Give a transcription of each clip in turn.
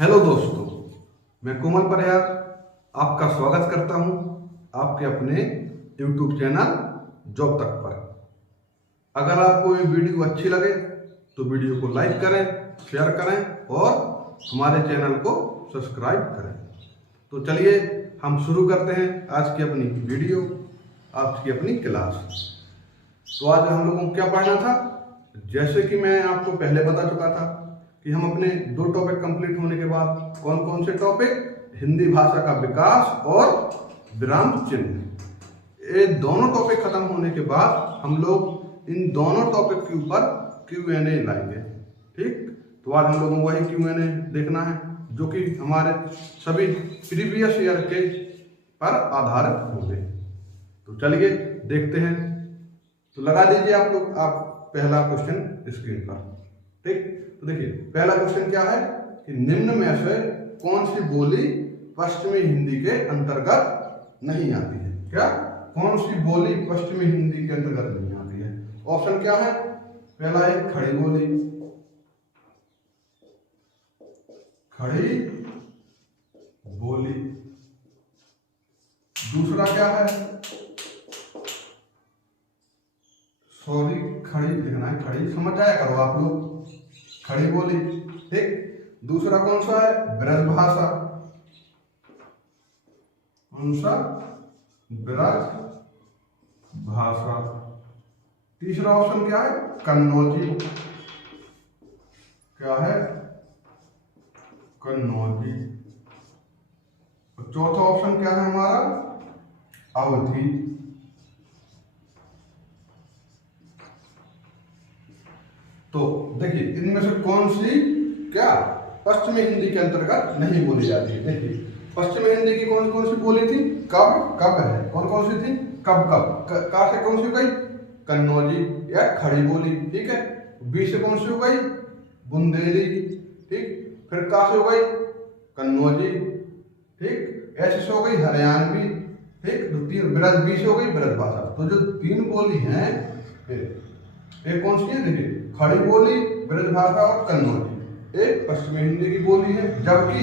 Hello दोस्तों, मैं कोमल परिहार आपका स्वागत करता हूं आपके अपने YouTube चैनल जॉब तक पर। अगर आपको ये वीडियो अच्छी लगे तो वीडियो को लाइक करें, शेयर करें और हमारे चैनल को सब्सक्राइब करें। तो चलिए हम शुरू करते हैं आज की अपनी वीडियो, आज की अपनी क्लास। तो आज हम लोगों को क्या पढ़ना था, जैसे कि मैं आपको पहले बता चुका था कि हम अपने 2 टॉपिक कंप्लीट होने के बाद कौन कौन से टॉपिक, हिंदी भाषा का विकास और विराम चिन्ह, ये दोनों टॉपिक खत्म होने के बाद हम लोग इन दोनों टॉपिक के ऊपर Q&A लाएंगे। ठीक, तो आज हम लोगों को वही Q&A देखना है जो कि हमारे सभी प्रीवियस ईयर के पर आधारित होंगे। तो चलिए देखते हैं। तो लगा दीजिए आप लोग पहला क्वेश्चन स्क्रीन पर। ठीक, तो देखिए पहला क्वेश्चन क्या है कि निम्न में से कौन सी बोली पश्चिमी हिंदी के अंतर्गत नहीं आती है। क्या कौन सी बोली पश्चिमी हिंदी के अंतर्गत नहीं आती है? ऑप्शन क्या है? पहला है खड़ी बोली, खड़ी बोली। दूसरा क्या है? सॉरी, खड़ी लिखना है, खड़ी समझ आया करो आप लोग, खड़ी बोली। ठीक, दूसरा कौन सा है? ब्रज भाषा। कौन सा? ब्रज भाषा। तीसरा ऑप्शन क्या है? कन्नौजी। क्या है? कन्नौजी। चौथा ऑप्शन क्या है हमारा? अवधी। तो देखिए इनमें से कौन सी क्या पश्चिमी हिंदी के अंतर्गत नहीं बोली जाती है। देखिए पश्चिमी हिंदी की कौन सी बोली थी? कब कब है। कौन कौन सी थी? कब कब। का से कौन सी हो गई? कन्नौजी या खड़ी बोली। ठीक है। बी से कौन सी हो गई? बुंदेली। ठीक, फिर का से हो गई? कन्नौजी। ठीक, ऐसे से हो गई हरियाणवी। ठीक, तो तीन ब्रज, बी से हो गई ब्रज भाषा। तो जो 3 बोली हैं एक कौन सी है? देखिए खड़ी बोली, ब्रज भाषा और कन्नौजी एक पश्चिमी हिंदी की बोली है, जबकि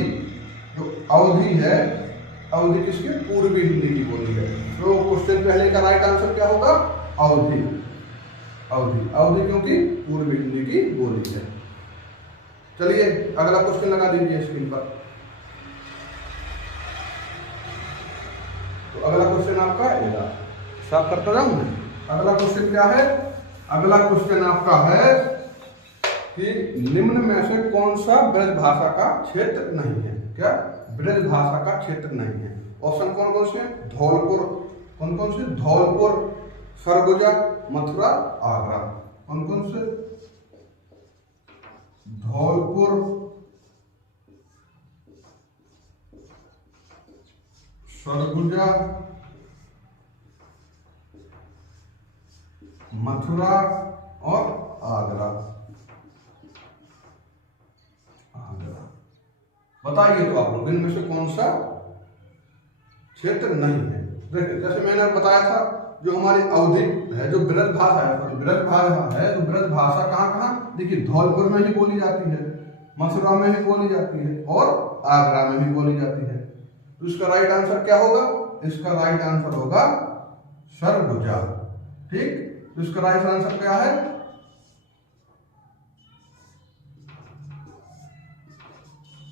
जो अवधी है, अवधी किसकी? पूर्वी हिंदी की बोली है। तो क्वेश्चन पहले का राइट आंसर क्या होगा? अवधी। अवधी, अवधी क्योंकि पूर्वी हिंदी की बोली है। चलिए अगला क्वेश्चन लगा दीजिए स्क्रीन पर। तो अगला क्वेश्चन आपका आएगा, साफ करता जाऊं मैं। अगला क्वेश्चन क्या है? अगला क्वेश्चन आपका है कि निम्न में से कौन सा ब्रज भाषा का क्षेत्र नहीं है। क्या ब्रज भाषा का क्षेत्र नहीं है? ऑप्शन कौन कौन से? धौलपुर। कौन कौन से? धौलपुर, सरगुजा, मथुरा, आगरा। कौन कौन से? धौलपुर, सरगुजा, मथुरा और आगरा। बताइए तो आप लोग इनमें से कौन सा क्षेत्र नहीं है। देखिए जैसे मैंने बताया था, जो हमारी अवधी है, जो ब्रज भाषा है, ब्रज भाषा है, तो ब्रज भाषा कहाँ कहाँ? देखिए धौलपुर में ही बोली जाती है, मथुरा में ही बोली जाती है और आगरा में ही बोली जाती है। तो इसका राइट आंसर क्या होगा? इसका राइट आंसर होगा सरगुजा। ठीक, तो इसका राइट आंसर क्या है?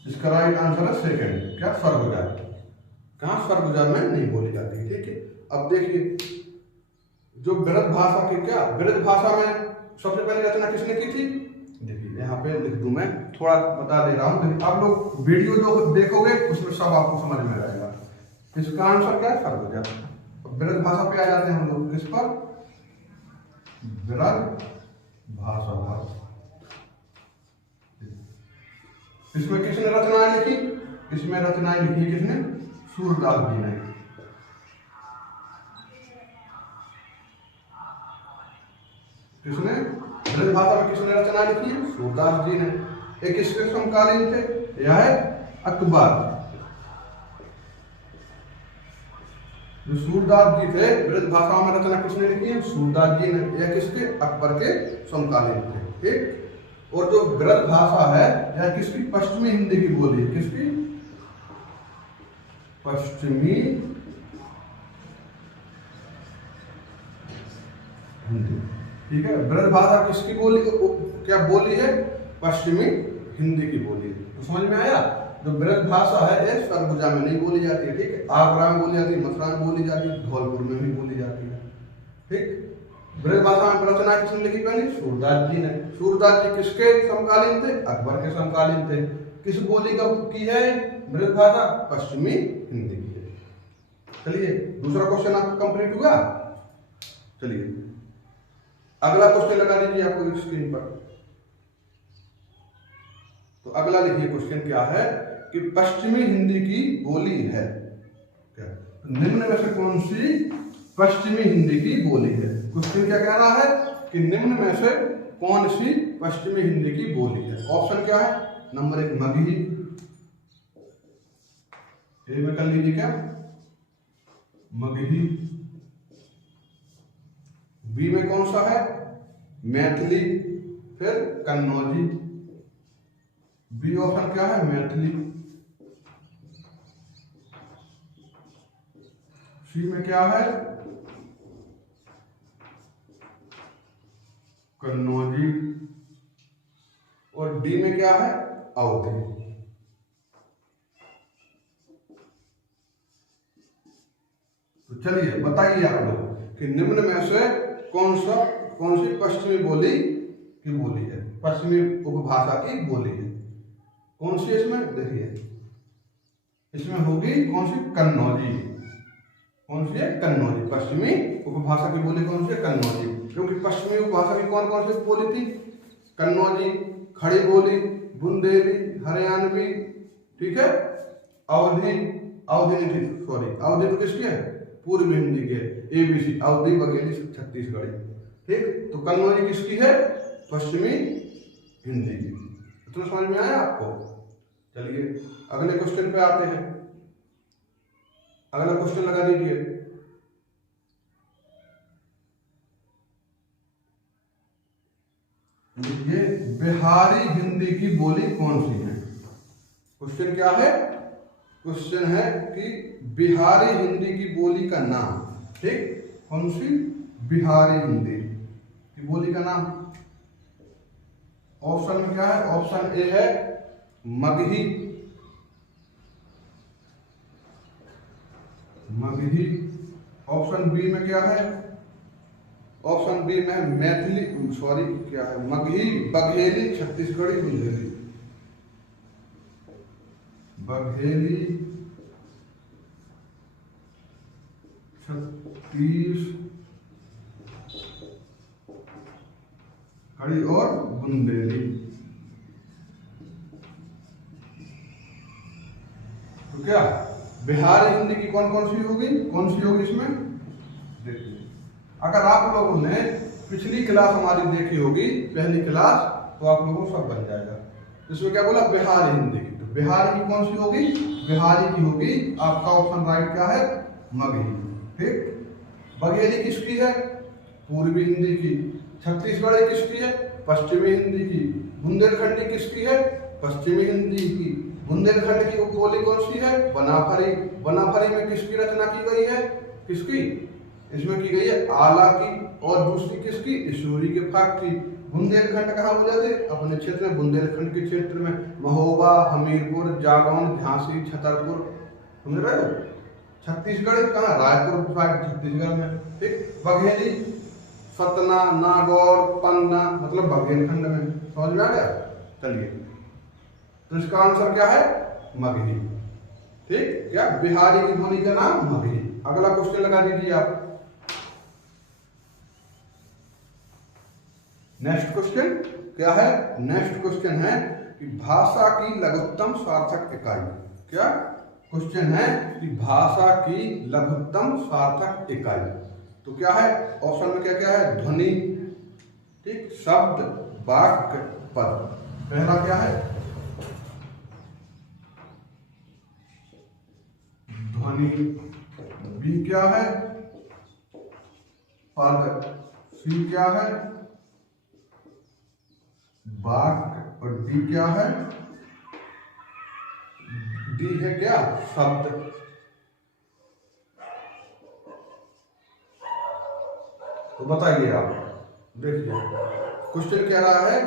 इसका राइट आंसर है सेकंड, क्या? सरगुजा। कहां? सरगुजा में नहीं बोली जाती है। ठीक है। अब देखिए जो ब्रज भाषा की, क्या ब्रज भाषा में सबसे पहले रचना किसने की थी? देखिए यहाँ पे लिख दूं, मैं थोड़ा बता दे रहा हूं, आप लोग वीडियो जो देखोगे उसमें सब आपको समझ में आएगा। इसका आंसर क्या है? सरगुजा। ब्रज भाषा पे आ जाते हैं हम लोग, किस पर? ब्रज भाषा। इसमें किसने रचनाएं लिखी? इसमें रचनाएं लिखी किसने? सूरदास जी ने। किसने? ब्रज भाषा में किसने रचनाएं लिखी है? सूरदास जी ने। एक इसके समकालीन थे, यह है अकबर। जो सूरदास जी थे, ब्रज भाषा में रचना किसने लिखी है? सूरदास जी ने। यह किसके? अकबर के समकालीन थे। ठीक, और जो ब्रज भाषा है यह किसकी? पश्चिमी हिंदी की बोली है। किसकी? पश्चिमी हिंदी। ठीक है, ब्रज भाषा किसकी बोली? क्या बोली है? पश्चिमी हिंदी की बोली है। तो समझ में आया? जो ब्रज भाषा है ये सरगुजा में नहीं बोली जाती है, ठीक है, आगरा में बोली जाती है, मथुरा में बोली जाती है, धौलपुर में भी बोली जाती है। ठीक, ब्रज भाषा में रचना किसने लिखी? पहले सूरदास जी ने। सूरदास जी किसके समकालीन थे? अकबर के समकालीन थे। किस बोली का की है ब्रज भाषा? पश्चिमी हिंदी की है। चलिए दूसरा क्वेश्चन आपका कंप्लीट हुआ। चलिए अगला क्वेश्चन लगा दीजिए आपको स्क्रीन पर। तो अगला लिखिए क्वेश्चन क्या है कि पश्चिमी हिंदी की बोली है क्या? निम्न में से कौन सी पश्चिमी हिंदी की बोली है? क्वेश्चन क्या कह रहा है कि निम्न में से कौन सी पश्चिमी हिंदी की बोली है? ऑप्शन क्या है? नंबर 1 मगही, ए में कर लीजिए क्या? मगही। बी में कौन सा है? मैथिली, फिर कन्नौजी। बी ऑप्शन क्या है? मैथिली। सी में क्या है? कन्नौजी। और डी में क्या है? अवधी। तो चलिए बताइए आप लोग कि निम्न में से कौन सी पश्चिमी बोली की बोली है? पश्चिमी उपभाषा की बोली है कौन सी? इसमें देखिए, इसमें होगी कौन सी? कन्नौजी। कौन सी है? कन्नौजी। पश्चिमी उपभाषा की बोली कौन सी है? कन्नौजी। क्योंकि पश्चिमी उपभाषा की कौन कौन सी बोली थी? कन्नौजी, खड़ी बोली, बुंदेली, हरियाणवी, ठीक है, अवधी। अवधी नहीं थी, सॉरी, अवधी तो किसकी है? पूर्व हिंदी के, ABC, अवधी, बघेली, छत्तीसगढ़ी। ठीक, तो कन्नौजी किसकी है? पश्चिमी हिंदी की। इतना समझ में आया आपको? चलिए अगले क्वेश्चन पे आते हैं। अगला क्वेश्चन लगा दीजिए। ये बिहारी हिंदी की बोली कौन सी है? क्वेश्चन क्या है? क्वेश्चन है कि बिहारी हिंदी की बोली का नाम। ठीक, कौन सी? बिहारी हिंदी की बोली का नाम। ऑप्शन में क्या है? ऑप्शन ए है मगही, मगही। ऑप्शन बी में क्या है? ऑप्शन बी में है मैथिली, सॉरी क्या है? मगही, बघेली, छत्तीसगढ़ी, बुंदेली। बघेली, छत्तीसगढ़ी और बुंदेली। तो क्या बिहारी हिंदी की कौन कौन सी होगी? कौन सी होगी इसमें? देखिए, अगर आप लोगों ने पिछली क्लास हमारी देखी होगी, पहली क्लास, तो आप लोगों को सब बन जाएगा। इसमें क्या बोला? बिहारी हिंदी की। तो बिहारी की कौन सी होगी? बिहारी की होगी आपका ऑप्शन राइट क्या है? मगही। ठीक, बघेली किसकी है? पूर्वी हिंदी की। छत्तीसगढ़ी किसकी है? पश्चिमी हिंदी की। बुंदेलखंडी किसकी है? पश्चिमी हिंदी की। बुंदेलखंड की उपबोली कौन सी है? बनाफरी। बनाफरी में किसकी रचना की गई है? किसकी? इसमें की गई है आला की। और दूसरी किसकी? ईश्वरी के फाक की। बुंदेलखंड कहाँ हो जाते? अपने क्षेत्र में, बुंदेलखंड के क्षेत्र में महोबा, हमीरपुर, जालौन, झांसी, छतरपुर, समझ रहे हो? छत्तीसगढ़ कहाँ? रायपुर साइड छत्तीसगढ़ में। ठीक, बघेली सतना, नागौर, पन्ना, मतलब बघेलखंड में। समझ में आ गया? चलिए, तो इसका आंसर क्या है? मगही। ठीक, क्या बिहारी की बोली का नाम? मगही। अगला क्वेश्चन लगा दीजिए आप। नेक्स्ट क्वेश्चन क्या है? नेक्स्ट क्वेश्चन है कि भाषा की लघुत्तम सार्थक इकाई। क्या क्वेश्चन है कि भाषा की लघुत्तम सार्थक इकाई? तो क्या है? ऑप्शन में क्या क्या है? ध्वनि, ठीक, शब्द, वाक्य, पद। पहला क्या है? ध्वनि। बी क्या है? पद। सी क्या है? वाक्य, और डी क्या है? डी है क्या? शब्द। तो बताइए आप, देखिए क्वेश्चन कह रहा है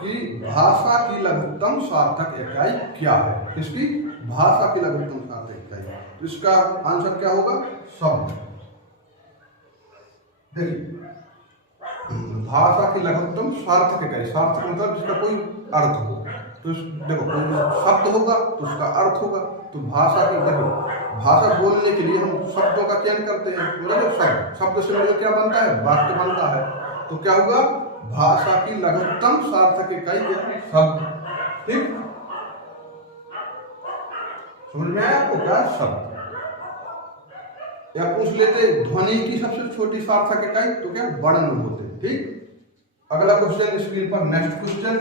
कि भाषा की लघुत्तम सार्थक इकाई क्या है? किसकी? भाषा की लघुत्तम सार्थक इकाई। तो इसका आंसर क्या होगा? शब्द। देखिए भाषा की लघुत्तम सार्थक इकाई, सार्थक मतलब जिसका कोई अर्थ हो। तो देखो कोई शब्द होगा तो उसका अर्थ होगा। तो भाषा की, देखो भाषा बोलने के लिए हम शब्दों का चयन करते हैं। शब्द से मिलकर क्या बनता है? वाक्य बनता है। तो क्या होगा? भाषा की लघुत्तम सार्थक इकाई क्या है? शब्द। ठीक, समझ में आया आपको? क्या शब्द। या पूछ लेते ध्वनि की सबसे छोटी सार्थक इकाई, तो क्या? वर्ण होते। ठीक, अगला क्वेश्चन स्क्रीन पर, नेक्स्ट क्वेश्चन।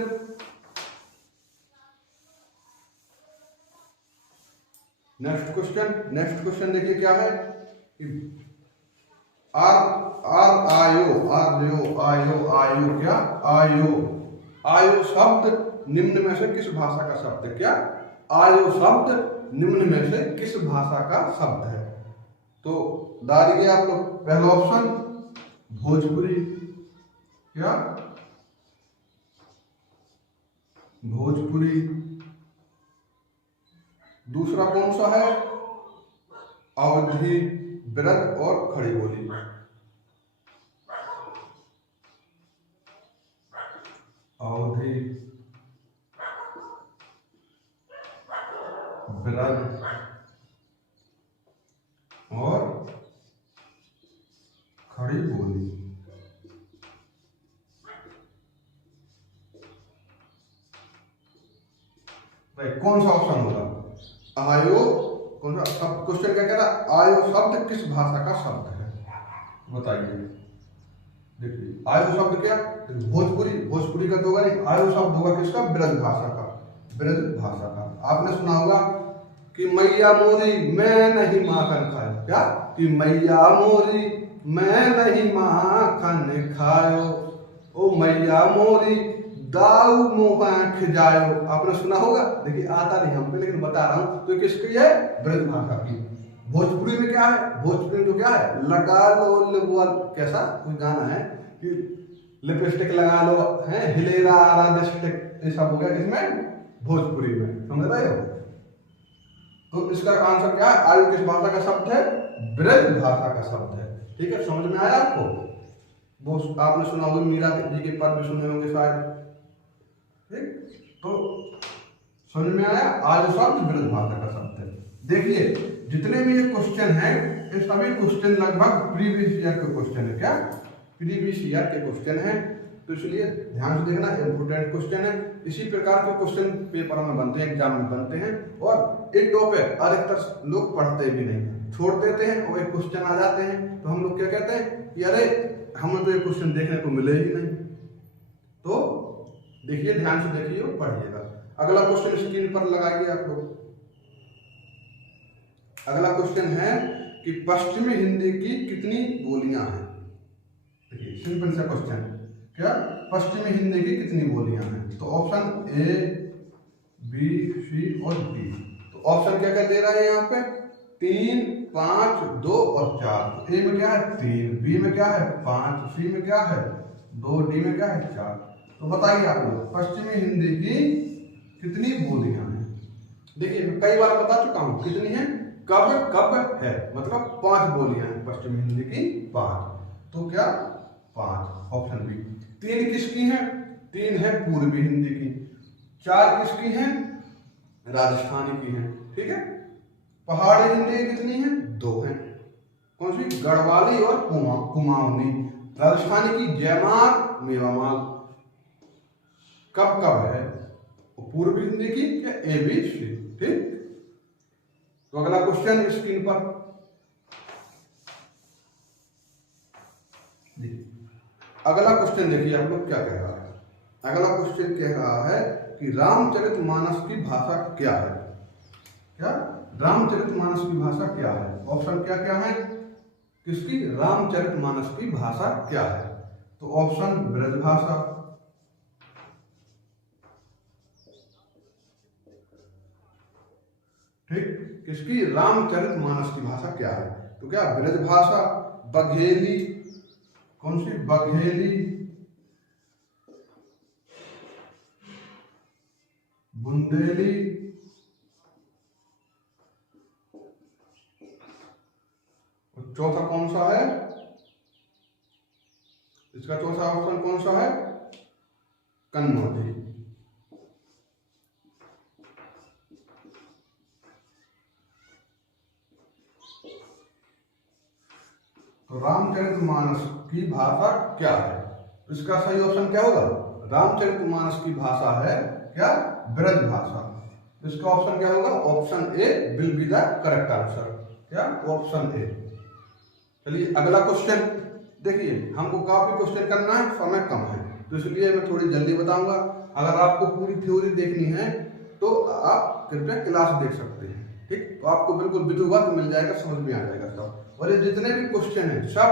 नेक्स्ट क्वेश्चन देखिए क्या है? आयो क्या? आयो शब्द निम्न में से किस भाषा का शब्द है? क्या? आयो शब्द निम्न में से किस भाषा का शब्द है? तो डालिए आप लोग पहला ऑप्शन भोजपुरी। क्या? भोजपुरी। दूसरा कौन सा है? अवधी, ब्रज और खड़ी बोली। अवधी, ब्रज और खड़ी बोली। भाई कौन सा ऑप्शन होगा? आयो, कौन सा शब्द? क्वेश्चन क्या कह रहा? आयो शब्द किस भाषा का शब्द है? बताइए। देखिए आयो शब्द क्या? भोजपुरी का तो होगा नहीं। आयो शब्द होगा किसका? ब्रज भाषा का। ब्रज भाषा का। आपने सुना होगा कि मैया मोरी मैं नहीं माखन खायो। क्या? कि मैया मोरी मैं नहीं माखन खायो, ओ मैया मोरी दाऊ मुँह खिजायो। आपने सुना होगा। देखिए आता नहीं हम पे, लेकिन बता रहा हूं। तो किसकी है? ब्रज भाषा की। भोजपुरी में क्या है? भोजपुरी में तो क्या है? लगा लो लिबुअल, कैसा कोई गाना है कि लिपस्टिक लगा लो, है हिलेरा डिस्ट्रिक्ट, ये सब हो गया किसमें? भोजपुरी में। समझ रहे हो? तो इसका आंसर क्या है? आयु किस भाषा का शब्द है? ब्रज भाषा का शब्द है। ठीक है, समझ में आया आपको? वो आपने सुना होगा, मीरा जी के पद भी सुने होंगे शायद। ठीक, तो समझ में आया? आयु शब्द ब्रज भाषा का शब्द है। देखिए जितने भी ये क्वेश्चन हैं, ये सभी क्वेश्चन लगभग प्रीवियस ईयर के क्वेश्चन है। क्या? प्रीवियस ईयर के क्वेश्चन है। तो इसलिए ध्यान से देखना, इंपोर्टेंट क्वेश्चन है। इसी प्रकार के क्वेश्चन पेपर में बनते हैं, एग्जाम में बनते हैं। और एक टॉपिक अधिकतर लोग पढ़ते भी नहीं, छोड़ देते हैं, और एक क्वेश्चन आ जाते हैं तो हम लोग क्या कहते हैं कि अरे हमें तो ये क्वेश्चन देखने को मिले ही नहीं। तो देखिए, ध्यान से देखिए और पढ़िएगा। अगला क्वेश्चन स्क्रीन पर लगाइए आप लोग। अगला क्वेश्चन है कि पश्चिमी हिंदी की कितनी बोलियां हैं? देखिए सिंपल सा क्वेश्चन। क्या? पश्चिमी हिंदी की कितनी बोलियां हैं? तो ऑप्शन ए, बी, सी और डी। तो ऑप्शन क्या क्या दे रहा है यहाँ पे? 3, 5, 2 और 4। ए में क्या है? 3, बी में क्या है? 5, सी में क्या है? 2, डी में क्या है? 4। तो बताइए आप लोग, पश्चिमी हिंदी की कितनी बोलियां हैं? देखिए मैं कई बार बता चुका हूं कितनी है। कब कब है, मतलब 5 बोलियां हैं पश्चिमी हिंदी की, 5। तो क्या? 5, ऑप्शन बी। 3 किसकी है? 3 है पूर्वी हिंदी की। 4 किसकी है? राजस्थानी की है। ठीक है। पहाड़ी हिंदी कितनी है? 2 है। कौन सी? गढ़वाली और कुमाऊनी। राजस्थानी की जयमाल, मेवामाल। कब कब है? पूर्वी हिंदी की क्या? ए, बी, सी। ठीक। तो अगला क्वेश्चन स्क्रीन पर, अगला क्वेश्चन देखिए आप लोग क्या कह रहा है। अगला क्वेश्चन कह रहा है कि रामचरितमानस की भाषा क्या है? क्या? रामचरितमानस की भाषा क्या है? ऑप्शन क्या क्या है किसकी? रामचरितमानस की भाषा क्या है? तो ऑप्शन ब्रज भाषा, ठीक, किसकी? रामचरितमानस की भाषा क्या है? तो क्या ब्रज भाषा, बघेली, कौन सी? बघेली, बुंदेली, और चौथा कौन सा है? इसका चौथा ऑप्शन कौन सा है? कन्नौजी। तो रामचरितमानस की भाषा क्या है? इसका सही ऑप्शन क्या होगा? रामचरितमानस की भाषा है क्या? ब्रज भाषा। इसका ऑप्शन क्या होगा? Option A will be the correct answer. क्या? Option A. चलिए अगला क्वेश्चन देखिए, हमको काफी क्वेश्चन करना है, समय कम है, तो इसलिए मैं थोड़ी जल्दी बताऊंगा। अगर आपको पूरी थ्योरी देखनी है तो आप कृपया क्लास देख सकते हैं, ठीक, तो आपको बिल्कुल विधिवत मिल जाएगा, समझ में आ जाएगा सब। और ये जितने भी क्वेश्चन हैं सब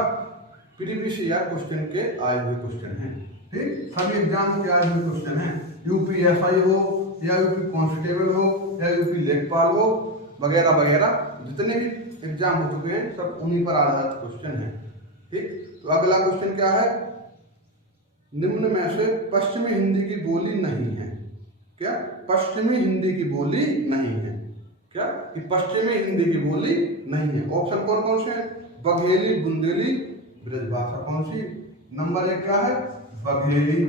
प्रीवियस ईयर क्वेश्चन के आए हुए क्वेश्चन हैं, ठीक, सभी एग्जाम के आए हुए क्वेश्चन हैं। यूपीएसआई हो या यूपी कांस्टेबल हो या यूपी लेखपाल हो वगैरह वगैरह, जितने भी एग्जाम हो चुके हैं सब उन्हीं पर आधारित क्वेश्चन है, ठीक। तो अगला क्वेश्चन क्या है? निम्न में से पश्चिमी हिंदी की बोली नहीं है। क्या? पश्चिमी हिंदी की बोली नहीं है। क्या? कि पश्चिमी हिंदी की बोली नहीं है। ऑप्शन कौन कौन से हैं? बघेली, बुंदेली, ब्रजभाषा। कौन सी? नंबर 1 क्या है? बघेली,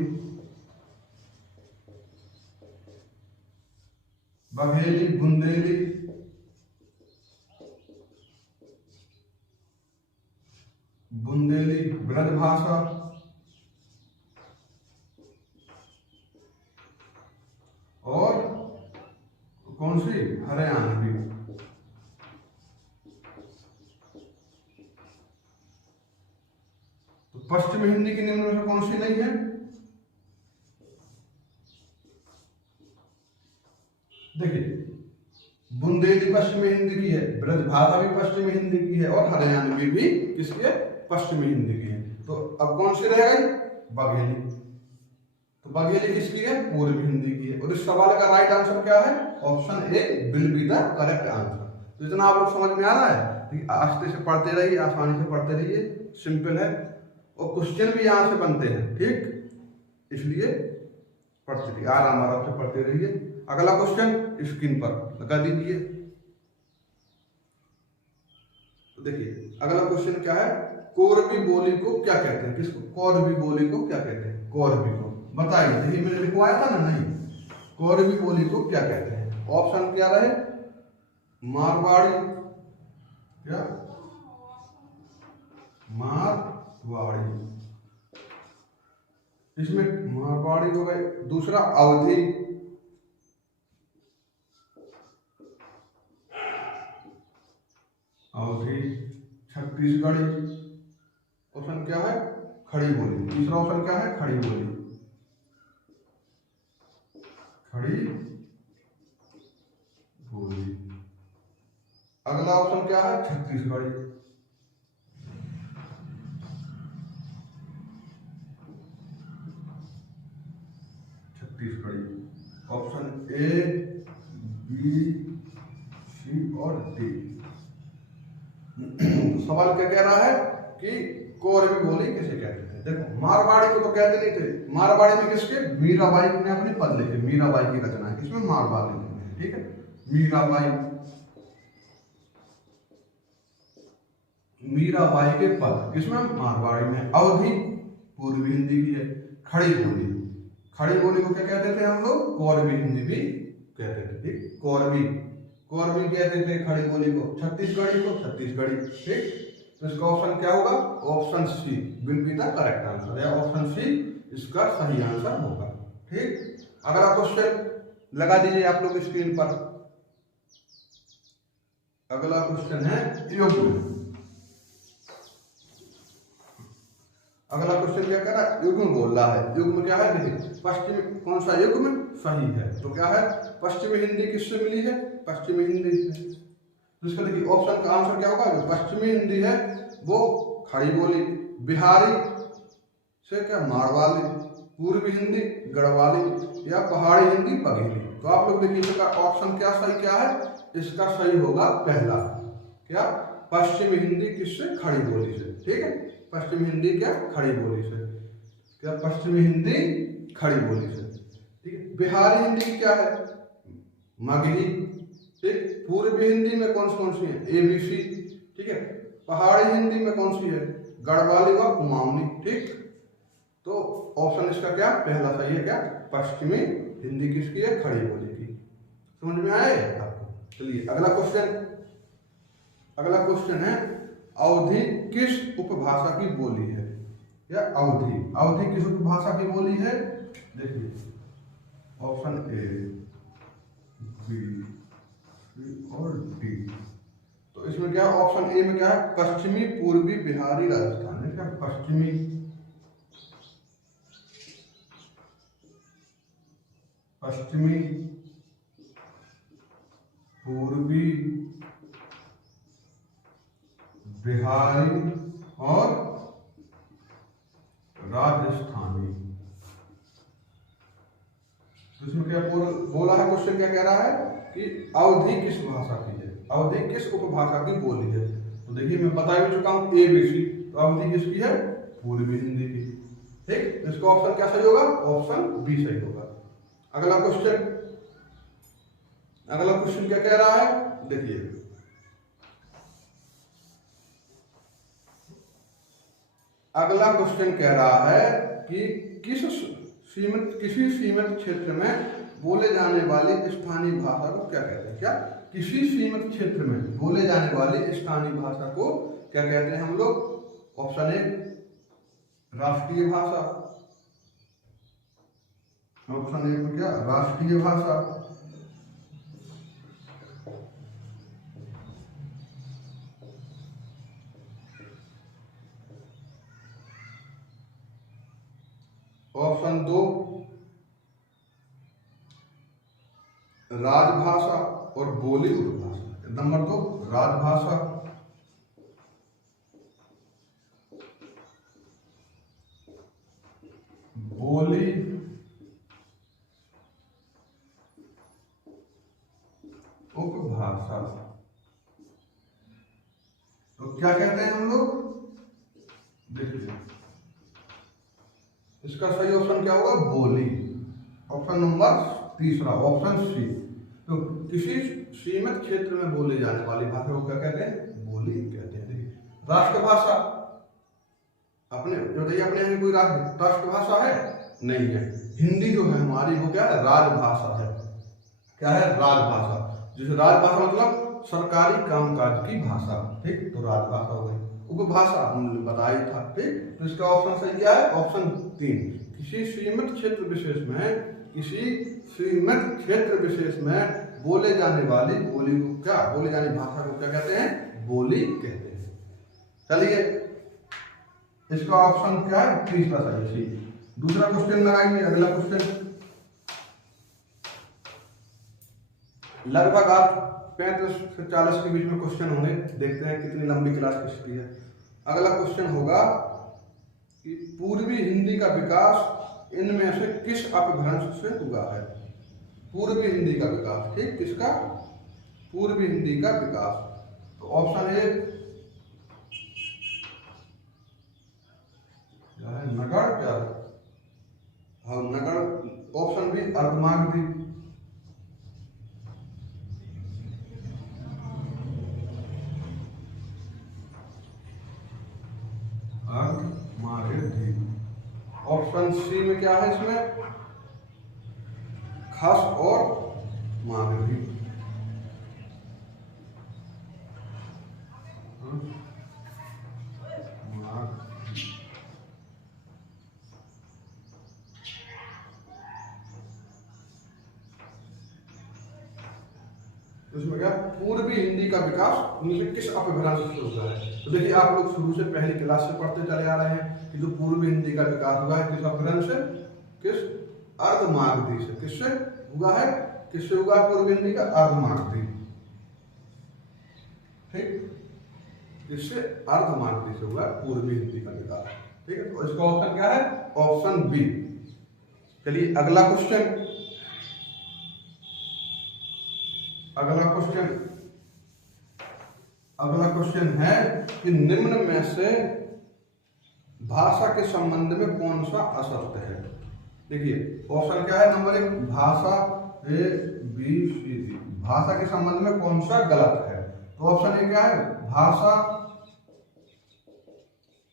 बघेली, बुंदेली, बुंदेली ब्रजभाषा, और कौन सी? हरियाणवी। तो पश्चिमी हिंदी की निम्न में से कौन सी नहीं है? देखिए, बुंदेली पश्चिमी हिंदी की है, ब्रजभाषा भी पश्चिमी हिंदी की है, और हरियाणवी भी किसकी है? पश्चिमी हिंदी की है। तो अब कौन सी रह गई? बघेली। तो बघेली किसकी है? पूर्वी हिंदी की है। और इस सवाल का राइट आंसर क्या है? Option A will be the correct answer. तो इतना आप लोग समझ में आ रहा है? आस्ते से पढ़ते रहिए, आसानी से पढ़ते रहिए, सिंपल है, और क्वेश्चन भी यहाँ से बनते हैं, ठीक, इसलिए पढ़ते रहिए, आराम से पढ़ते रहिए। अगला क्वेश्चन स्क्रीन पर लगा दीजिए। तो देखिए अगला क्वेश्चन क्या है? कोरबी बोली को क्या कहते हैं? किसको? कोरबी बोली को क्या कहते हैं? कोरबी को बताइए। यही मैंने लिखवाया था ना? नहीं, कोरबी बोली को क्या कहते हैं? ऑप्शन क्या रहे? मारवाड़ी, क्या? मारवाड़ी, इसमें मारवाड़ी हो गए। दूसरा अवधी, अवधी, छत्तीसगढ़ी। ऑप्शन क्या है? खड़ी बोली। तीसरा ऑप्शन क्या है? खड़ी बोली, खड़ी बोली। अगला ऑप्शन क्या है? Chhattisgarhi. Chhattisgarhi. Option A, B, C और डी। तो सवाल क्या कह रहा है कि कोरबी बोली किसे कहते हैं? देखो, मारवाड़ी को तो कहते नहीं थे। मारवाड़ी में किसके? मीराबाई ने अपने पद लिखे, मीराबाई की रचना है, किसमें? मारवाड़ी में, ठीक है, मीराबाई, मीराबाई के पद किसमें? मारवाड़ी में। अवधी पूर्वी हिंदी की है। खड़ी बोली, खड़ी बोली को क्या कहते थे हम लोग? कोरबी हिंदी भी कहते थे, ठीक, कोरबी, कोरबी कहते थे खड़ी बोली को। छत्तीसगढ़ी को छत्तीसगढ़ी, ठीक। तो इसका ऑप्शन क्या होगा? Option C will be the correct answer, या ऑप्शन सी इसका सही आंसर होगा, ठीक। अगला क्वेश्चन लगा दीजिए आप लोग स्क्रीन पर। अगला क्वेश्चन है युग्म। अगला क्वेश्चन क्या कह रहा है? युग्म बोल रहा है। युग्म क्या है? देखिए, पश्चिमी, कौन सा युग्म सही है? तो क्या है? पश्चिमी हिंदी किससे मिली है? पश्चिमी हिंदी से। तो इसका देखिए ऑप्शन का आंसर क्या होगा? पश्चिमी हिंदी है वो खड़ी बोली, बिहारी से क्या? मारवाड़ी, पूर्वी हिंदी गढ़वाली, या पहाड़ी हिंदी बघेली। तो आप लोग देखिए इसका ऑप्शन क्या सही क्या है, इसका सही होगा पहला, क्या पश्चिमी हिंदी किससे, खड़ी बोली से। ठीक है, पश्चिमी हिंदी क्या, खड़ी बोली से, क्या पश्चिमी हिंदी खड़ी बोली से। ठीक है, बिहारी हिंदी क्या है, मगही। ठीक, पूर्वी हिंदी में कौन सी है, ABC। ठीक है, पहाड़ी हिंदी में कौन सी है, गढ़वाली व कुमाऊनी। ठीक, तो ऑप्शन इसका क्या पहला सही है, क्या पश्चिमी हिंदी किसकी है, खड़ी बोली की। समझ में आए आपको। चलिए अगला क्वेश्चन है, अवधी किस उपभाषा की बोली है, या अवधी किस उपभाषा की बोली है। देखिए ऑप्शन A, B, C और D। तो इसमें क्या ऑप्शन A में क्या है, पश्चिमी, पूर्वी, बिहारी, राजस्थानी। क्या पश्चिमी, पूर्वी, बिहारी और राजस्थानी। तो इसमें क्या बोला है, क्वेश्चन क्या कह रहा है कि अवधी किस भाषा की है, अवधी किस उपभाषा की बोली है। तो देखिए मैं बता भी चुका हूं ABC, तो अवधी किसकी है, पूर्वी हिंदी की। ठीक, इसका ऑप्शन क्या सही होगा, ऑप्शन B सही होगा। अगला क्वेश्चन क्या कह रहा है, देखिए अगला क्वेश्चन कह रहा है कि किसी सीमित क्षेत्र में बोले जाने वाली स्थानीय भाषा को क्या कहते हैं। क्या किसी सीमित क्षेत्र में बोले जाने वाली स्थानीय भाषा को क्या कहते हैं हम लोग। ऑप्शन A राष्ट्रीय भाषा, ऑप्शन A में क्या राष्ट्रीय भाषा। ऑप्शन 2 राजभाषा और बोली उपभाषा। नंबर 2 राजभाषा, बोली उपभाषा। तो क्या कहते हैं हम लोग, देखिए इसका सही ऑप्शन क्या होगा, बोली। Option number 3 option C। तो किसी सीमित क्षेत्र में बोले जाने वाली भाषा को क्या कहते हैं, बोली कहते हैं। राष्ट्रभाषा, अपने यहाँ कोई राष्ट्रभाषा है नहीं है। हिंदी जो है हमारी वो क्या है, राजभाषा है। क्या है, राजभाषा। जैसे राजभाषा मतलब सरकारी कामकाज की भाषा। ठीक, तो राजभाषा हो गई। उपभाषा हमने बताया था। ठीक, तो इसका ऑप्शन सही क्या है, ऑप्शन 3। किसी सीमित क्षेत्र विशेष में बोले जाने वाली बोली को क्या, बोले जाने भाषा को क्या कहते हैं, बोली कहते हैं। चलिए इसका ऑप्शन क्या है, 3 सही। दूसरा क्वेश्चन लगाएंगे। अगला क्वेश्चन लगभग आप 35 से 40 के बीच में क्वेश्चन होंगे, देखते हैं कितनी लंबी क्लास किसकी है। अगला क्वेश्चन होगा कि पूर्वी हिंदी का विकास इनमें से किस अपभ्रंश से हुआ है। पूर्वी हिंदी का विकास, ठीक, किसका, पूर्वी हिंदी का विकास। तो ऑप्शन A क्या है, नगढ़। क्या हाँ, नगढ़। Option B Ardhamagadhi. Option C में क्या है, इसमें खस और मागधी। इसमें क्या, पूर्वी हिंदी का विकास उनसे किस अपभ्रंश से हुआ है। तो देखिए आप लोग शुरू से पहली क्लास से पढ़ते चले आ रहे हैं कि जो पूर्वी हिंदी का विकास हुआ है किस अपभ्रंश से, किस, अर्धमागधी से। किससे हुआ है, किससे हुआ पूर्वी हिंदी का, अर्धमागधी। ठीक, किससे, अर्धमागधी से हुआ पूर्वी हिंदी का विकास। ठीक है, तो इसका ऑप्शन क्या है, ऑप्शन B। चलिए अगला क्वेश्चन अगला क्वेश्चन है कि निम्न में से भाषा के संबंध में कौन सा असत्य है। देखिए ऑप्शन क्या है, नंबर 1 भाषा, ए बी सी डी, भाषा के संबंध में कौन सा गलत है। तो ऑप्शन ए क्या है, भाषा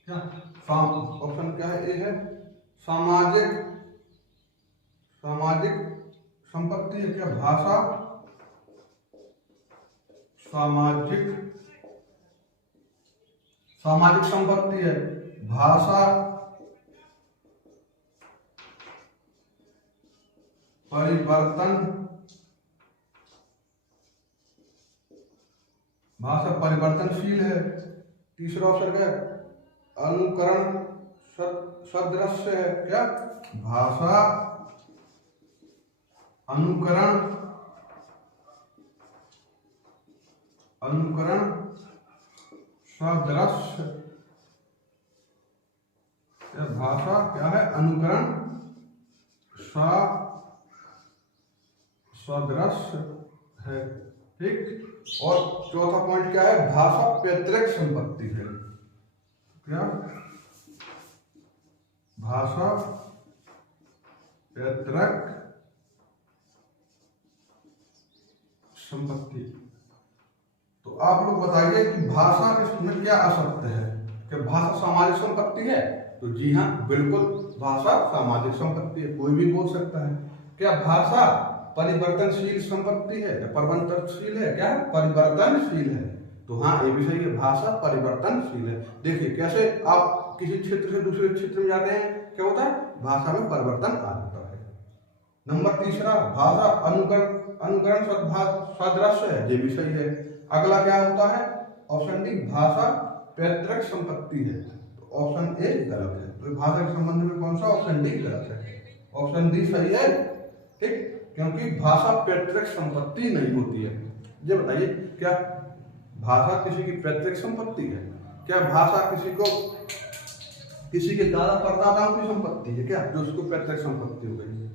क्या, ऑप्शन क्या है, ए है सामाजिक संपत्ति है क्या, भाषा सामाजिक संपत्ति है, भाषा परिवर्तनशील है। तीसरा ऑप्शन क्या है, अनुकरण सदृश्य है क्या, भाषा अनुकरण सदृश्य, भाषा क्या है, अनुकरण सदृश्य है। ठीक, और चौथा पॉइंट क्या है, भाषा पैतृक संपत्ति है क्या, भाषा पैतृक संपत्ति। तो आप लोग बताइए कि भाषा के में क्या असत्य है, कि भाषा सामाजिक संपत्ति है। तो जी हाँ, बिल्कुल भाषा सामाजिक संपत्ति है, कोई भी बोल सकता है। क्या भाषा परिवर्तनशील संपत्ति है या परिवर्तनशील है, क्या परिवर्तनशील है। तो हाँ, ये भी सही है, भाषा परिवर्तनशील है। देखिए कैसे आप किसी क्षेत्र से दूसरे क्षेत्र में जाते हैं, क्या होता है, भाषा में परिवर्तन आ जाता है। नंबर तीसरा, भाषा अनुकरण सदृश्य है, ये भी सही है। अगला क्या होता है, ऑप्शन डी भाषा पैतृक संपत्ति है। तो ऑप्शन ए गलत है। तो भाषा के संबंध में कौन सा, ऑप्शन डी गलत है, ऑप्शन डी सही है। ठीक, क्योंकि भाषा पैतृक संपत्ति नहीं होती है। ये बताइए, क्या भाषा किसी की पैतृक संपत्ति है, क्या भाषा किसी के दादा परदादाओं की संपत्ति है क्या, जो उसको पैतृक संपत्ति हो गई,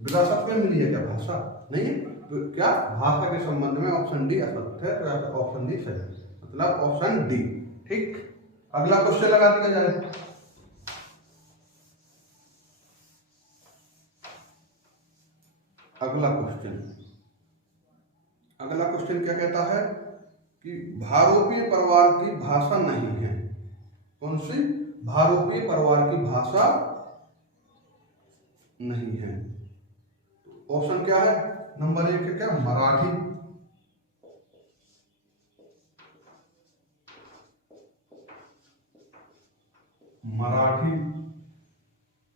विरासत में मिली है क्या भाषा, नहीं है। तो क्या भाषा के संबंध में ऑप्शन डी असत्य है, तो ऑप्शन डी सही है, मतलब ऑप्शन डी। ठीक, अगला क्वेश्चन लगा दिया जाए। अगला क्वेश्चन क्या कहता है कि भारोपीय परिवार की भाषा नहीं है। कौन सी, भारोपीय परिवार की भाषा नहीं है। तो ऑप्शन क्या है, नंबर 1 है क्या, मराठी,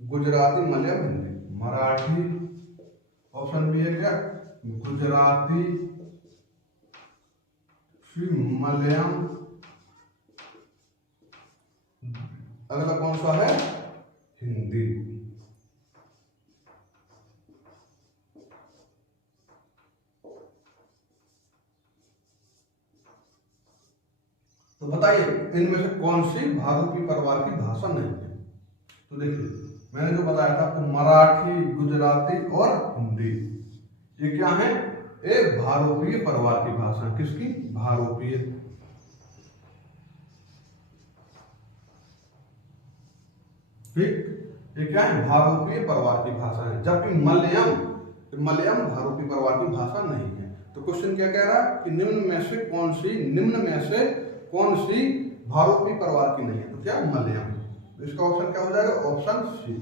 गुजराती, मलयालम, हिंदी। मराठी, ऑप्शन बी है क्या, गुजराती, मलयालम। अगला कौन सा है, हिंदी। तो बताइए इनमें से कौन सी भारोपीय परिवार की भाषा नहीं है। तो देखिए मैंने जो बताया था आपको, मराठी, गुजराती और हिंदी, ये क्या है, ये भारोपीय परिवार की भाषा। किसकी, भारोपीय। ठीक, ये क्या है, भारोपीय परिवार की भाषा है। जबकि मलयालम भारोपीय परिवार की भाषा नहीं है। तो क्वेश्चन क्या कह रहा है कि निम्न में से कौन सी भारोपीय परिवार की नहीं है। तो क्या, मलयालम। इसका ऑप्शन क्या हो जाएगा, ऑप्शन सी।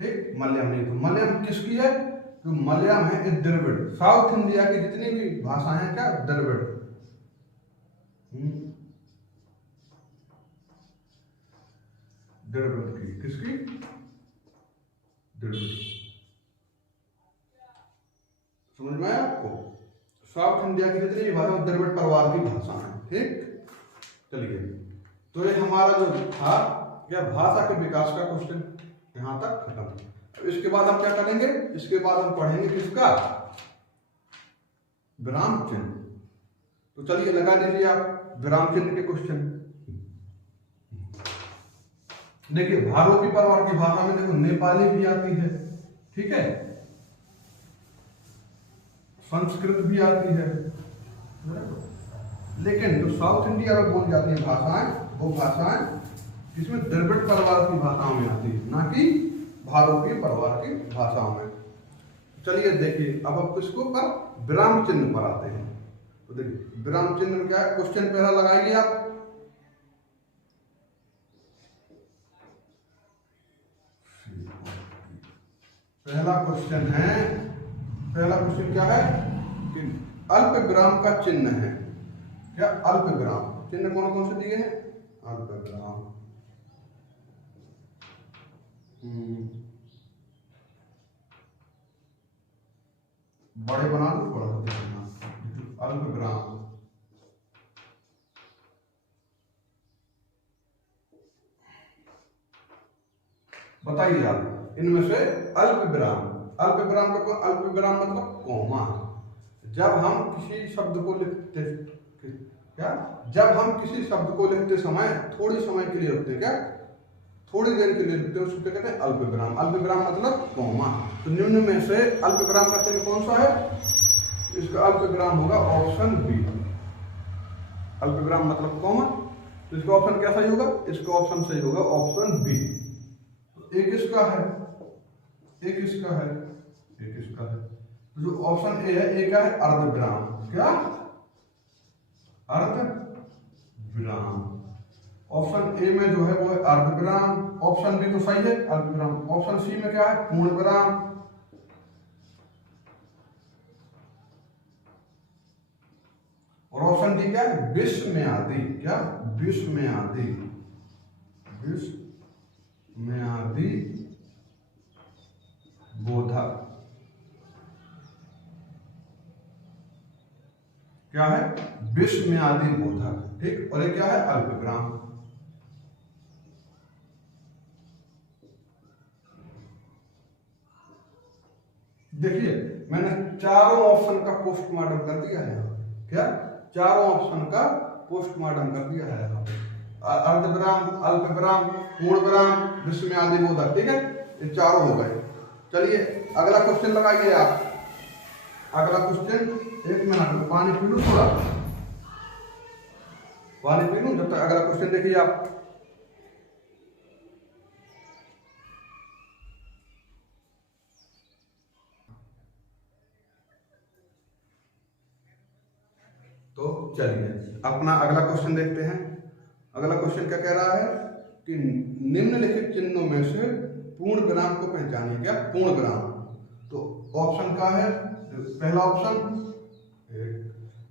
ठीक, मलयालम नहीं। तो मलयालम किसकी है, तो मलयालम है द्रविड़। साउथ इंडिया की जितनी भी भाषाएं हैं क्या, द्रविड़। द्रविड़ की, किसकी, द्रविड़। समझ में आया आपको, साउथ इंडिया की जितनी भी भाषा द्रविड़ परिवार की भाषा है। ठीक, चलिए तो ये हमारा जो था क्या, भाषा के विकास का क्वेश्चन यहां तक खत्म। अब इसके बाद हम क्या करेंगे, इसके बाद हम पढ़ेंगे किसका, विराम चिन्ह। तो चलिए लगा दीजिए आप विराम चिन्ह के क्वेश्चन। देखिए भारोपीय परिवार की भाषा में देखो नेपाली भी आती है, ठीक है, संस्कृत भी आती है, लेकिन जो साउथ इंडिया में बोली जाती है भाषाएं, वो भाषाएं इसमें द्रविड़ परिवार की भाषाओं में आती है, ना कि भारतीय परिवार की भाषाओं में। चलिए देखिए, अब हम किसको पर विराम चिन्ह पर आते हैं। तो देखिए विराम चिन्ह क्या है, क्वेश्चन पहला लगाइए आप। पहला क्वेश्चन क्या है कि अल्प विराम का चिन्ह है। क्या अल्प विराम चिन्ह कौन कौन से दिए हैं? अल्प विराम, बड़े बना दो थोड़ा सा देखना। अल्प विराम, बताइए आप इनमें से अल्प विराम का अल्प विराम मतलब कॉमा। जब हम किसी शब्द को लिखते समय थोड़ी समय के लिए रुकते हैं, क्या थोड़ी देर के लिए रुकते हैं, उसको क्या कहते हैं? अल्प विराम। अल्प विराम मतलब कॉमा। तो निम्न में से अल्प विराम का चिन्ह कौन सा है? इसका अल्प विराम होगा ऑप्शन बी। अल्प विराम मतलब कॉमा, तो इसका ऑप्शन क्या सही होगा? इसका ऑप्शन सही होगा ऑप्शन बी। एक इसका है, एक इसका है, एक इसका है। तो जो ऑप्शन ए है, ए क्या है? अर्ध विराम। क्या? अर्ध विराम। ऑप्शन ए में जो है वो है अर्ध विराम। ऑप्शन बी तो सही है, अर्ध विराम। ऑप्शन सी में क्या है? पूर्ण विराम। और ऑप्शन डी क्या है? विस्मयादि। क्या? विस्मयादि। विस्मयादि बोधक। क्या है? विस्मयादि बोधक। ठीक। और ये क्या है? अल्प विराम। देखिए मैंने चारों ऑप्शन का पोस्टमार्टम कर दिया है। क्या? चारों ऑप्शन का पोस्टमार्टम कर दिया है। अर्ध विराम, अल्प विराम, पूर्ण विराम, विस्मयादि बोधक। ठीक है, ये चारों हो गए। चलिए अगला क्वेश्चन लगाइए आप। अगला क्वेश्चन, एक मिनट पानी पी लूं, थोड़ा पानी पी लूं जब तक। अगला क्वेश्चन देखिए आप। तो चलिए अपना अगला क्वेश्चन देखते हैं। अगला क्वेश्चन क्या कह रहा है कि निम्नलिखित चिन्हों में से पूर्ण विराम को पहचानिए। क्या? पूर्ण विराम। तो ऑप्शन क्या है? पहला ऑप्शन,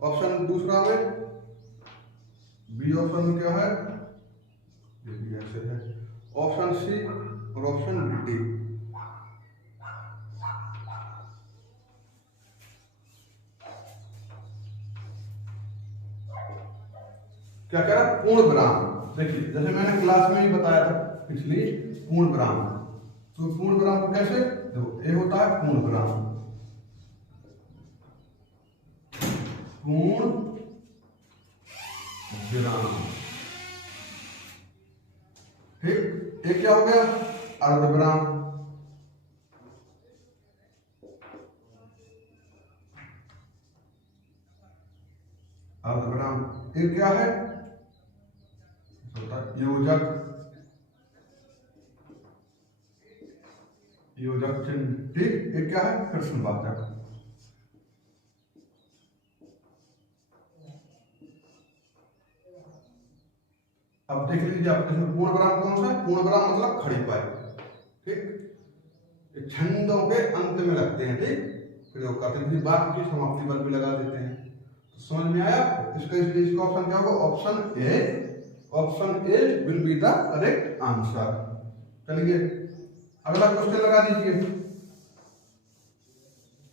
ऑप्शन दूसरा में बी ऑप्शन में क्या है? ये भी ऐसे है। ऑप्शन सी और ऑप्शन डी। क्या कह रहा है? पूर्ण विराम। देखिए जैसे मैंने क्लास में ही बताया था पिछली, पूर्ण विराम। तो पूर्ण विराम को कैसे? देखो ये होता है पूर्ण विराम। पूर्ण विराम। ठीक। ये क्या हो गया? अर्ध विराम। अर्ध विराम। ये क्या है? योजक। योजक चिन्ह। ठीक। ये क्या है? प्रश्नवाचक। अब देख लीजिए आप, इसमें पूर्ण विराम कौन सा है? पूर्ण विराम मतलब खड़ी पाई। ठीक। छंदों के अंत में लगते हैं। ठीक। प्रयोग करते हैं, वाक्य की समाप्ति पर भी लगा देते हैं। तो समझ में आया? इसका ऑप्शन क्या होगा? Option A. Option A will be the correct answer. चलिए अगला क्वेश्चन लगा दीजिए।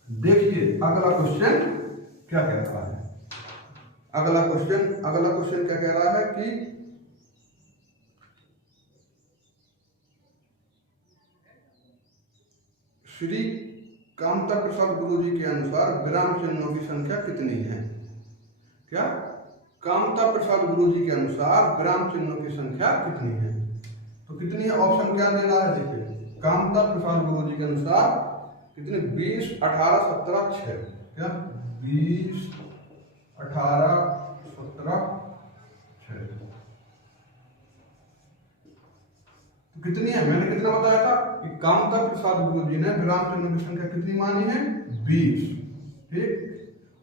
देखिए अगला क्वेश्चन क्या कह रहा है। अगला क्वेश्चन क्या कह रहा है कि श्री कामता प्रसाद गुरु जी के अनुसार विराम चिन्हों की संख्या कितनी है? क्या? कामता प्रसाद गुरु जी के अनुसार विराम चिन्हों की संख्या कितनी है? तो कितनी है? ऑप्शन क्या दे रहा है? देखिए कामता प्रसाद गुरु जी के अनुसार कितने? 20, 18, 17, 6। क्या 20, 18, 17, 6। तो कितनी है? मैंने कितना बताया था कि कामता प्रसाद गुरुजी ने विराम चिन्ह की संख्या कितनी मानी है? 20। ठीक।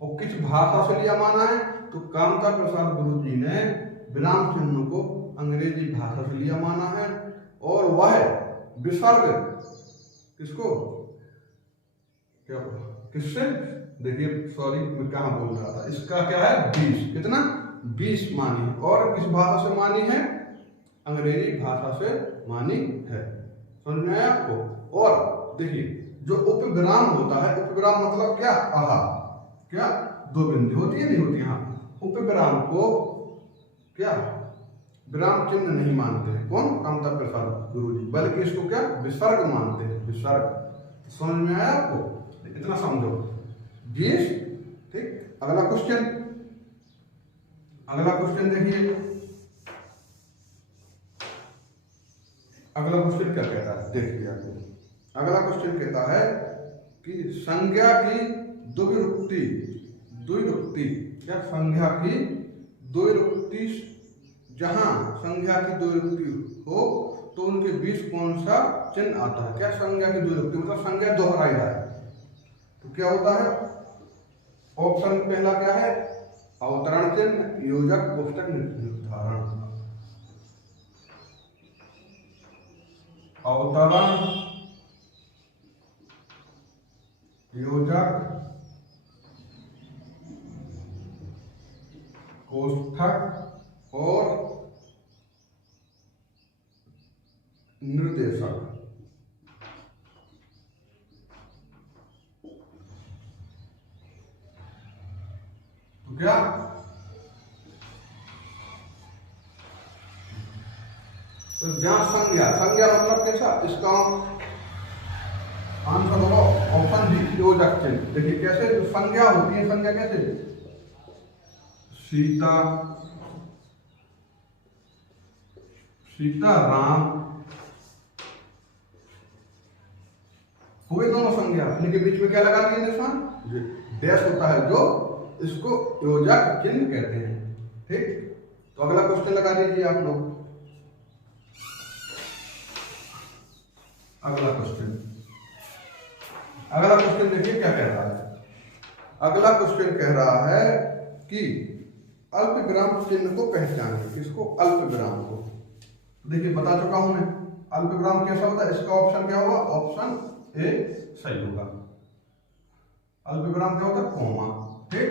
और किस भाषा से लिया माना है? तो कामता प्रसाद गुरुजी ने विराम चिन्ह को अंग्रेजी भाषा से लिया माना है। और वह विसर्ग किसको, क्या किससे, देखिए सॉरी मैं कहाँ बोल रहा था, इसका क्या है 20, कितना 20 मानी है। और किस भाषा से मानी है? अंग्रेजी भाषा से मानी है। समझ में आया आपको? और देखिए जो उपविराम होता है, उपविराम मतलब क्या? आहा, क्या दो बिंदी होती है, नहीं होती? हाँ, उपविराम को क्या विराम चिन्ह नहीं मानते हैं। कौन? कामता प्रसाद गुरुजी, बल्कि इसको क्या विसर्ग मानते हैं, विसर्ग। समझ में आया आपको? इतना समझो। 20। ठीक। अगला क्वेश्चन, अगला क्वेश्चन देखिए, अगला क्वेश्चन क्या कहता है? देखिए आपको अगला क्वेश्चन कहता है कि संज्ञा की द्विरुक्ति, द्विरुक्ति क्या? संज्ञा की द्विरुक्ति, जहां संज्ञा की द्विरुक्ति हो तो उनके बीच कौन सा चिन्ह आता है? क्या संज्ञा की द्विरुक्ति मतलब संज्ञा दोहराई जाए तो क्या होता है? ऑप्शन पहला क्या है? अवतरण चिन्ह, योजक, कोष्टक निर्धारण। अवतरण, योजक, कोष्ठक और निर्देशक। तो क्या तो जहां संज्ञा, संज्ञा मतलब कैसा? इसका आंसर होगा ऑप्शन डी, योजक चिन्ह। देखिए कैसे जो संज्ञा होती है, संज्ञा कैसे? सीता, सीता राम हुए दोनों संज्ञा, इनके बीच में क्या लगा दिए निशान? डैश होता है जो इसको योजक चिन्ह कहते हैं। ठीक। तो अगला क्वेश्चन लगा दीजिए आप लोग। अगला क्वेश्चन, अगला क्वेश्चन देखिए क्या कह रहा है। अगला क्वेश्चन कह रहा है कि अल्प विराम चिन्ह को पहचानें। किसको? अल्प विराम को। देखिए बता चुका हूं मैं, अल्प विराम कैसा होता है? इसका ऑप्शन क्या होगा? ऑप्शन ए सही होगा। अल्प विराम क्या होता है? कॉमा। ठीक,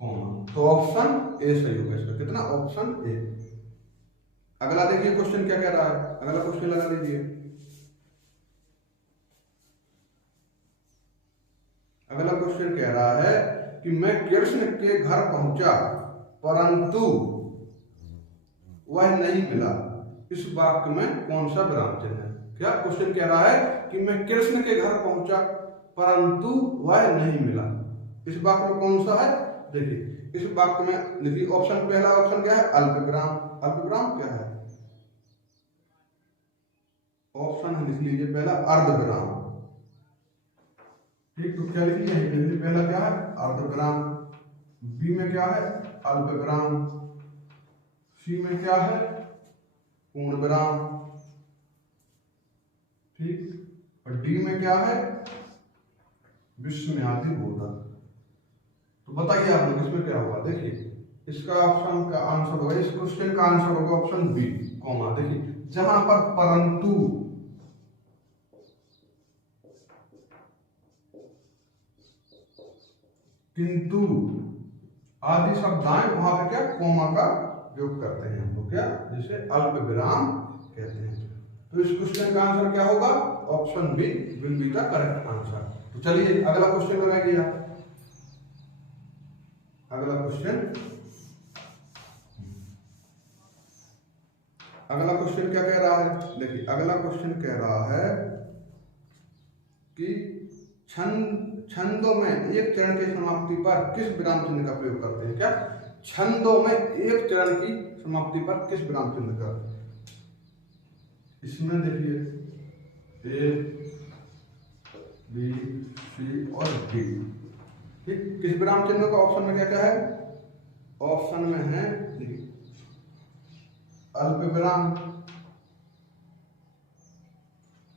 कॉमा। तो ऑप्शन ए सही होगा इसका। कितना? Option A. अगला देखिए क्वेश्चन क्या कह रहा है। अगला क्वेश्चन लगा दीजिए। अगला क्वेश्चन कह रहा है कि मैं कृष्ण के घर पहुंचा परंतु वह नहीं मिला। इस वाक्य में कौन सा विराम चिन्ह है? क्या क्वेश्चन कह रहा है कि मैं कृष्ण के घर पहुंचा परंतु वह नहीं मिला। इस वाक्य में कौन सा है? देखिए इस वाक्य में देखिए ऑप्शन पहला ऑप्शन क्या है? अल्प विराम। अल्प विराम क्या है? ऑप्शन लिख लीजिए पहला अर्ध विराम। ठीक, तो क्या लिख लिया? पहला क्या है? अर्ध विराम। बी में क्या है? अल्प विराम। सी में क्या है? पूर्ण विराम। ठीक, और डी में क्या है? विस्मयादि बोधक। तो बताइए आप लोग इसमें क्या होगा? देखिए इसका ऑप्शन का आंसर होगा, इस क्वेश्चन का आंसर होगा ऑप्शन बी, कॉमा। देखिए जहां पर परंतु, किंतु आदि शब्द आए वहां पे क्या? कॉमा का उपयोग करते हैं हम लोग, क्या जिसे अल्प विराम कहते हैं। तो इस क्वेश्चन का आंसर क्या होगा? Option B will be the correct answer. तो चलिए अगला क्वेश्चन लगाइए आप। अगला क्वेश्चन, अगला क्वेश्चन क्या कह रहा है? देखिए अगला क्वेश्चन कह रहा है कि छंदों में एक चरण की समाप्ति पर किस विराम चिन्ह का प्रयोग करते हैं? क्या छंदों में एक चरण की समाप्ति पर किस विराम चिन्ह का? इसमें देखिए ए, बी, सी और डी। ठीक, किस विराम चिन्ह का ऑप्शन में क्या क्या है? ऑप्शन में है अल्प विराम,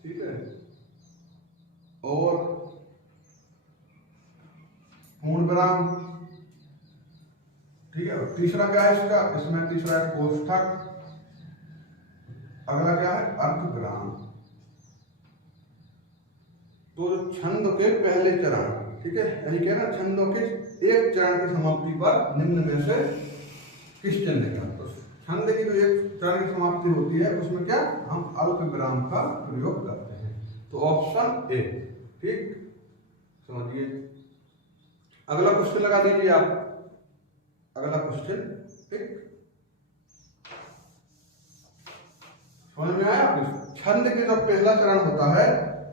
ठीक है, और पूर्ण विराम, ठीक है। तीसरा क्या है इसका? इसमें तीसरा है कोष्ठक। अगला क्या है? अर्ध विराम। तो छंद के पहले चरण, ठीक है, यानी क्या ना, छंदों के एक चरण की समाप्ति पर निम्न में से किस चिन्ह लिखा? तो छंद की जो एक चरण की समाप्ति होती है उसमें क्या हम अल्प विराम का प्रयोग करते हैं। तो ऑप्शन ए, ठीक, समझिए। अगला क्वेश्चन लगा दीजिए आप, अगला क्वेश्चन, ठीक, समझ में आया? छंद के जो पहला चरण होता है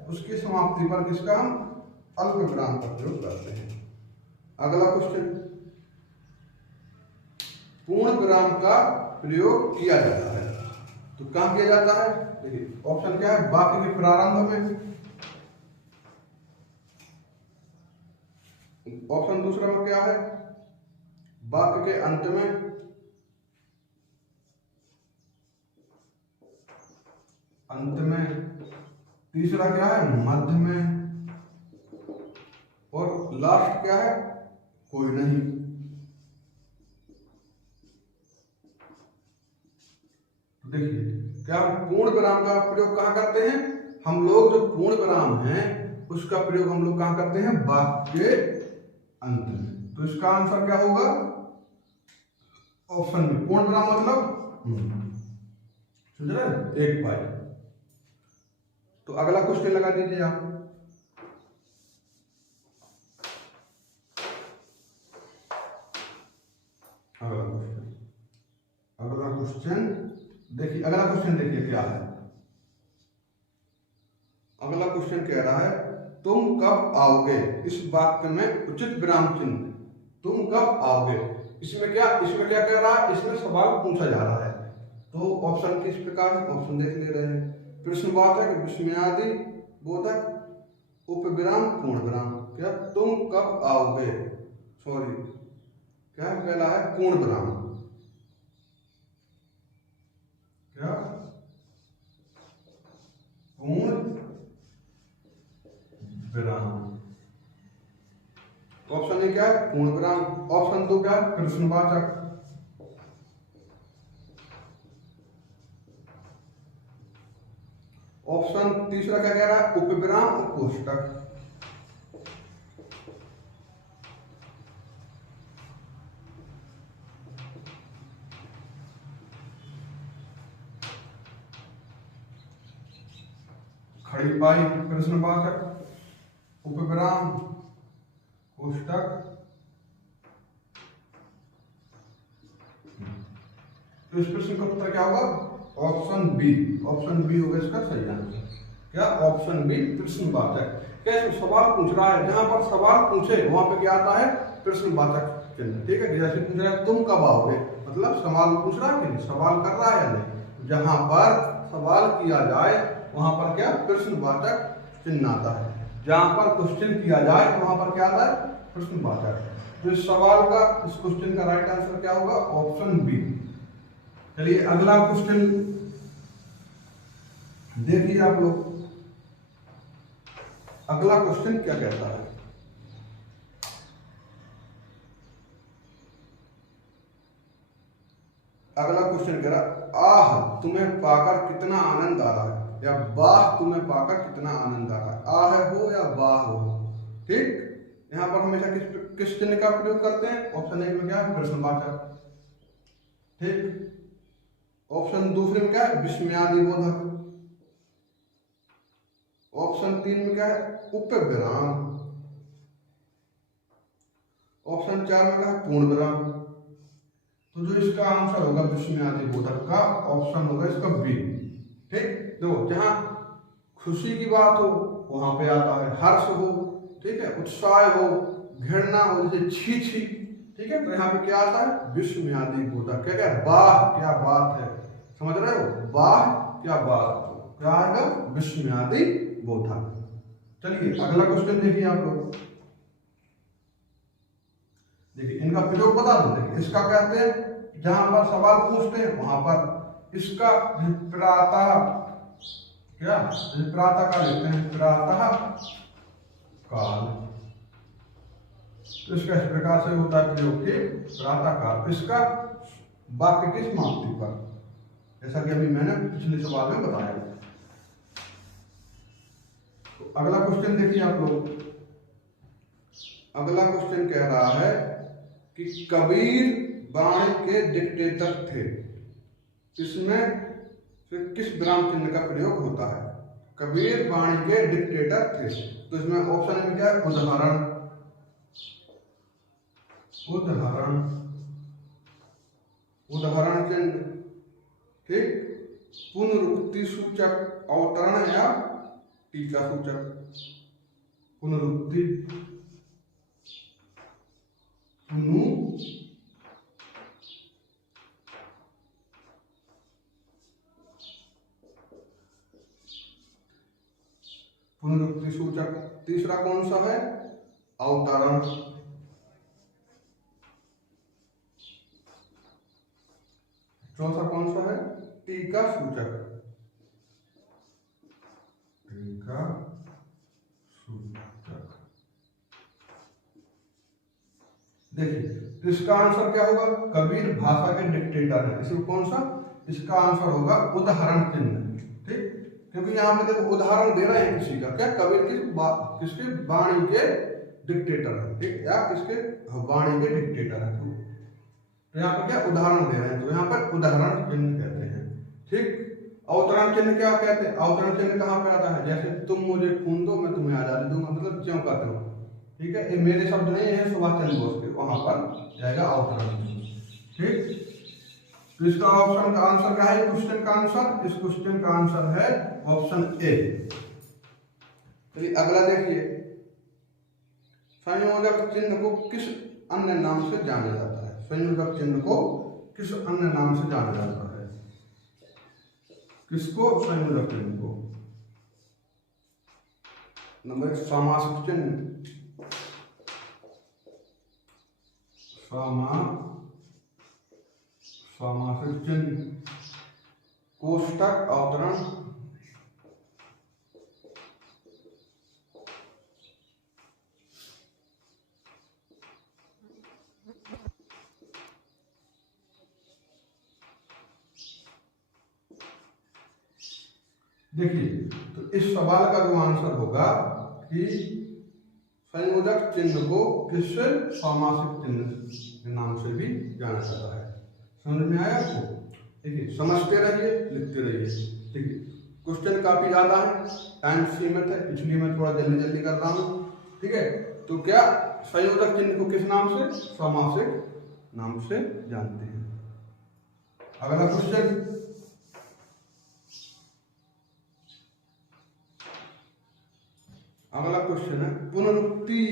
उसकी समाप्ति पर किसका हम अल्प विराम का प्रयोग करते हैं। अगला क्वेश्चन, पूर्ण विराम का प्रयोग किया जाता है, तो कहां किया जाता है? देखिए ऑप्शन क्या है? वाक्य के प्रारंभ में, ऑप्शन दूसरा में क्या है? वाक्य के अंत में, तीसरा क्या है? मध्य में, और लास्ट क्या है? कोई नहीं। देखिए क्या हम पूर्ण विराम का प्रयोग कहां करते हैं? हम लोग जो पूर्ण विराम है उसका प्रयोग हम लोग कहां करते हैं? वाक्य के अंत में। तो इसका आंसर क्या होगा? ऑप्शन में पूर्ण विराम मतलब समझ रहे? एक पाई। तो अगला क्वेश्चन लगा दीजिए आप। अगला क्वेश्चन देखिए, अगला क्वेश्चन देखिए क्या है। अगला क्वेश्चन कह रहा है तुम कब आओगे? इस वाक्य में उचित विराम चिन्ह, तुम कब आओगे। इसमें क्या कह रहा है? इसमें सवाल पूछा जा रहा है। तो ऑप्शन किस प्रकार है? ऑप्शन देख ले रहे हैं। प्रश्नवाचक, विस्मयादि बोधक, उपविराम, पूर्ण विराम। क्या तुम कब आओगे, सॉरी क्या पहला है? पूर्ण विराम। क्या? पूर्ण विराम। ऑप्शन ए क्या है? पूर्ण विराम। ऑप्शन दो क्या है? प्रश्नवाचक। ऑप्शन तीसरा क्या कह रहा है? उपविराम और कोष्टक। खड़ी पाई, प्रश्नवाचक, उपविराम, कोष्टक। तो इस प्रश्न का उत्तर क्या होगा? Option B. ऑप्शन बी होगा इसका सही आंसर। क्या? ऑप्शन बी, प्रश्नवाचक। क्या सवाल पूछ रहा है, जहां पर सवाल पूछे वहां पे क्या आता है? प्रश्नवाचक चिन्ह, ठीक है। जैसे पूछ रहा है तुम कब आओगे, मतलब सवाल पूछ रहा है कि नहीं, सवाल कर रहा है या नहीं। जहां पर सवाल किया जाए वहां पर क्या? प्रश्नवाचक चिन्ह आता है। जहां पर क्वेश्चन किया जाए वहां पर क्या आता है? प्रश्नवाचक। तो इस सवाल का, इस क्वेश्चन का राइट आंसर क्या होगा? Option B. चलिए अगला क्वेश्चन देखिए आप लोग। अगला क्वेश्चन क्या कहता है? अगला क्वेश्चन कह रहा आह तुम्हें पाकर कितना आनंद आ रहा है, या वाह तुम्हें पाकर कितना आनंद आ रहा है। आह हो या वाह हो, ठीक। यहां पर हमेशा किस चिन्ह का प्रयोग करते हैं? ऑप्शन एक में क्या है? प्रश्नवाचक, ठीक। ऑप्शन दूसरे में क्या है? विस्मयादि बोधक। ऑप्शन तीन में क्या है? उपविराम। ऑप्शन चार में क्या है? पूर्ण विराम। तो जो इसका आंसर होगा विस्मयादि बोधक का, ऑप्शन होगा इसका बी, ठीक। देखो जहां खुशी की बात हो वहां पे आता है हर्ष हो, ठीक है, उत्साह हो, घृणा हो, जैसे छी छी, ठीक है, तो यहाँ पे क्या आता है? विस्मयादि बोधक। क्या क्या? वाह क्या बात है, समझ रहे हो? वाह क्या बात, क्या आएगा? विस्मयादि बोधक। चलिए अगला क्वेश्चन देखिए आप लोग। देखिए इनका प्रयोग बता दो। देखिए इसका कहते हैं, जहां पर सवाल पूछते हैं वहां पर इसका प्रातः, क्या प्रातः का लिखते हैं, प्रातः काल। तो इसका इस प्रकार से होता है प्रयोग के प्रातः काल। इसका वाक्य की समाप्ति पर, जैसा कि अभी मैंने पिछले सवाल में बताया। तो अगला क्वेश्चन देखिए आप लोग। अगला क्वेश्चन कह रहा है कि कबीर वाणी के डिक्टेटर थे, इसमें फिर किस विराम चिन्ह का प्रयोग होता है? कबीर वाणी के डिक्टेटर थे, तो इसमें ऑप्शन में क्या है? उदाहरण, उदाहरण, उदाहरण चिन्ह, ठीक, पुनरुक्ति सूचक, अवतरण या टीका सूचक। पुनरुक्ति, पुनरुक्ति सूचक। तीसरा कौन सा है? अवतरण। चौथा कौन सा है? टीका सूचक, टीका सूचक। देखिए इसका आंसर क्या होगा? कबीर भाषा के डिक्टेटर है, इसमें कौन सा? इसका आंसर होगा उदाहरण चिन्ह, ठीक, क्योंकि यहाँ पे देखो उदाहरण दे रहे हैं किसी का, क्या कबीर किसके वाणी के डिक्टेटर है, ठीक, या किसके वाणी के डिक्टेटर है। तो यहाँ पर क्या उदाहरण दे रहे हैं, तो यहाँ पर उदाहरण चिन्ह कहते हैं, ठीक। अवतरण चिन्ह क्या कहते हैं? अवतरण चिन्ह कहाँ पे आता है? जैसे तुम मुझे खून दो मैं तुम्हें आजादी दूंगा, मतलब क्यों कहते हो, ठीक है, ये मेरे शब्द नहीं है, सुभाष चंद्र बोस के, वहां पर जाएगा अवतरण, ठीक। तो इसका ऑप्शन का आंसर क्या है? क्वेश्चन का आंसर, इस क्वेश्चन का आंसर है ऑप्शन ए। चलिए अगला देखिए, संयोजक चिन्ह को किस अन्य नाम से जाना जाता है? संयोजक चिन्ह को किस अन्य नाम से जाना जाता है? किसको? संयोजक चिन्ह को। नंबर 1 सामासिक चिन्ह, सामासिक चिन्ह, कोष्टक, अवतरण, देखिए तो इस सवाल का जो आंसर होगा कि संयोजक चिन्ह को किस सामासिक चिन्ह के नाम से भी जाना जाता है। समझ में आया आपको? देखिए समझते रहिए, लिखते रहिए, ठीक है। क्वेश्चन काफी ज्यादा है, टाइम सीमित है, इसलिए मैं थोड़ा जल्दी जल्दी कर रहा हूँ, ठीक है। तो क्या संयोजक चिन्ह को किस नाम से? सामासिक नाम से जानते हैं। अगला क्वेश्चन, अगला क्वेश्चन है पुनरुक्ति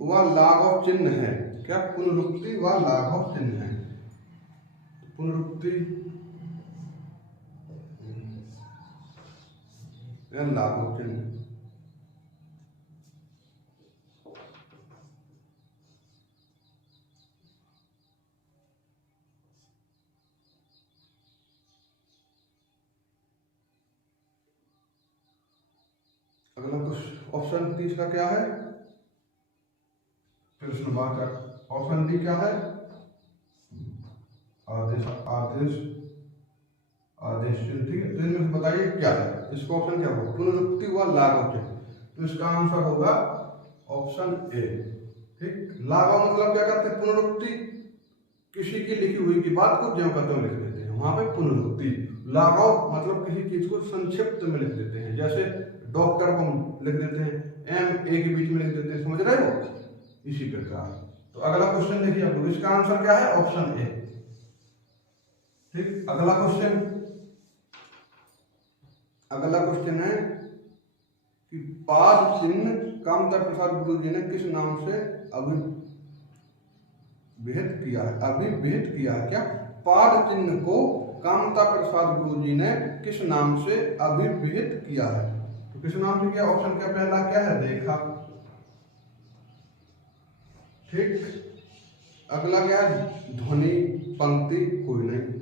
व लाघव चिन्ह है। क्या पुनरुक्ति व लाघव चिन्ह है? पुनरुक्ति या लाघव चिन्ह, अगला ऑप्शन तीसरा क्या है? प्रश्नवाचक। ऑप्शन डी क्या है? आदेश, आदेश, आदेश चिन्ह, ठीक है। तो इनमें बताइए क्या है, इसका ऑप्शन क्या होगा? पुनरुक्ति व लाघव चिन्ह, तो इसका आंसर होगा ऑप्शन ए, ठीक। लाघव मतलब क्या करते हैं? पुनरुक्ति, किसी की लिखी हुई की बात को ज्यों का त्यों लिख देते हैं, वहां पे पुनरुक्ति। लाघव मतलब किसी चीज को संक्षिप्त में लिख देते हैं, जैसे डॉक्टर को लिख देते हैं, एम ए के बीच में लिख देते हैं, समझ रहे हो, इसी प्रकार। तो अगला क्वेश्चन देखिए आप लोग, इसका आंसर क्या है? ऑप्शन ए, ठीक। अगला क्वेश्चन, अगला क्वेश्चन है कि पाद चिन्ह कामता प्रसाद गुरु जी ने किस नाम से अभिहित किया है? अभिहित किया है। क्या पाद चिन्ह को कामता प्रसाद गुरु जी ने किस नाम से अभिहित किया है? तो किस नाम से किया? ऑप्शन का पहला क्या है? रेखा, ठीक। अगला क्या है, ध्वनि पंक्ति कोई नहीं,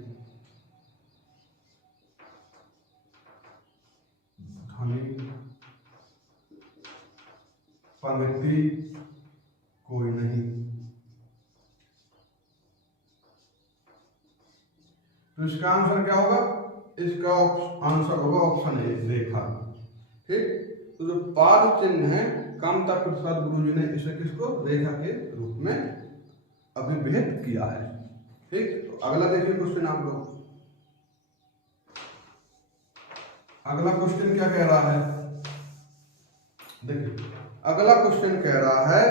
ध्वनि पंक्ति कोई नहीं। तो इसका आंसर क्या होगा, इसका आंसर होगा ऑप्शन ए, रेखा। ठीक, तो जो पाद चिन्ह है कामता प्रसाद गुरु जी ने इसे किसको, रेखा के रूप में अभिभेद किया है। ठीक, तो अगला देखिए क्वेश्चन आप लोग। अगला क्वेश्चन क्या कह रहा है, देखिए अगला क्वेश्चन कह रहा है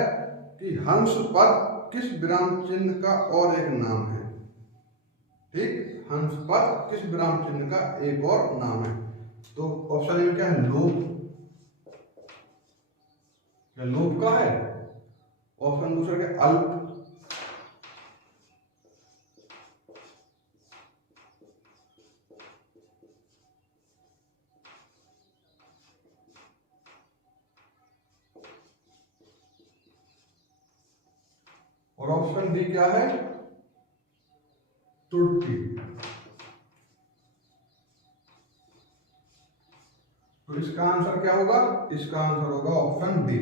कि हंस पद किस विराम चिन्ह का और एक नाम है। ठीक, हंस पद किस विराम चिन्ह का एक और नाम है। तो ऑप्शन ए में क्या है, लोप, क्या लोप का है। ऑप्शन दूसरा क्या, अल्प, और ऑप्शन डी क्या है, तुर्की। तो इसका आंसर क्या होगा, इसका आंसर होगा ऑप्शन डी।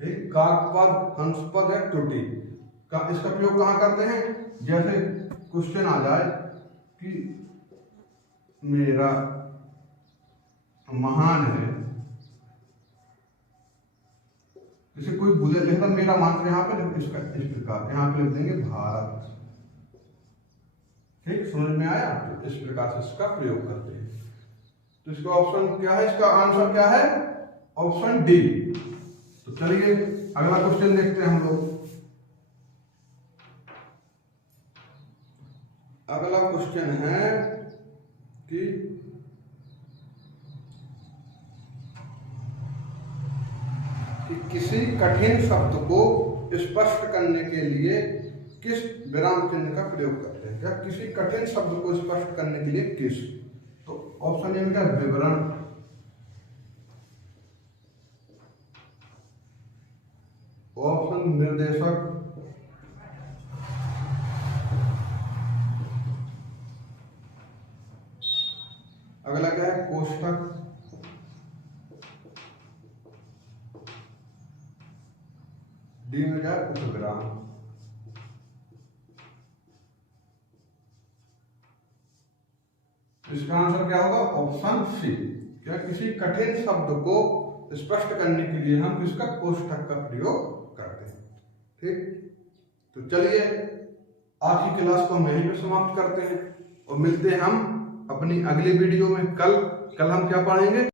ठीक, काकपद, हंसपद या त्रुटि का इसका प्रयोग कहां करते हैं, जैसे क्वेश्चन आ जाए कि मेरा महान है, जैसे कोई बुले लिखता मेरा मान, यहाँ पे इसका इस प्रकार यहाँ पे लिख देंगे भारत। ठीक, समझ में आया, तो इस प्रकार से इसका प्रयोग करते हैं। तो इसका ऑप्शन क्या है, इसका आंसर क्या है, ऑप्शन डी। तो चलिए अगला क्वेश्चन देखते हैं हम लोग। अगला क्वेश्चन है कि किसी कठिन शब्द को स्पष्ट करने के लिए किस विराम चिन्ह का प्रयोग करते हैं। क्या किसी कठिन शब्द को स्पष्ट करने के लिए किस, तो ऑप्शन ए में क्या, विवरण, ऑप्शन निर्देशक, अगला क्या है, कोष्ठक, डी में क्या है, उपविराम। इसका आंसर क्या होगा, ऑप्शन सी। क्या किसी कठिन शब्द को स्पष्ट करने के लिए हम किसका, कोष्ठक का प्रयोग करते हैं। ठीक, तो चलिए आज की क्लास को हम यहीं पे समाप्त करते हैं और मिलते हैं हम अपनी अगली वीडियो में। कल हम क्या पढ़ेंगे।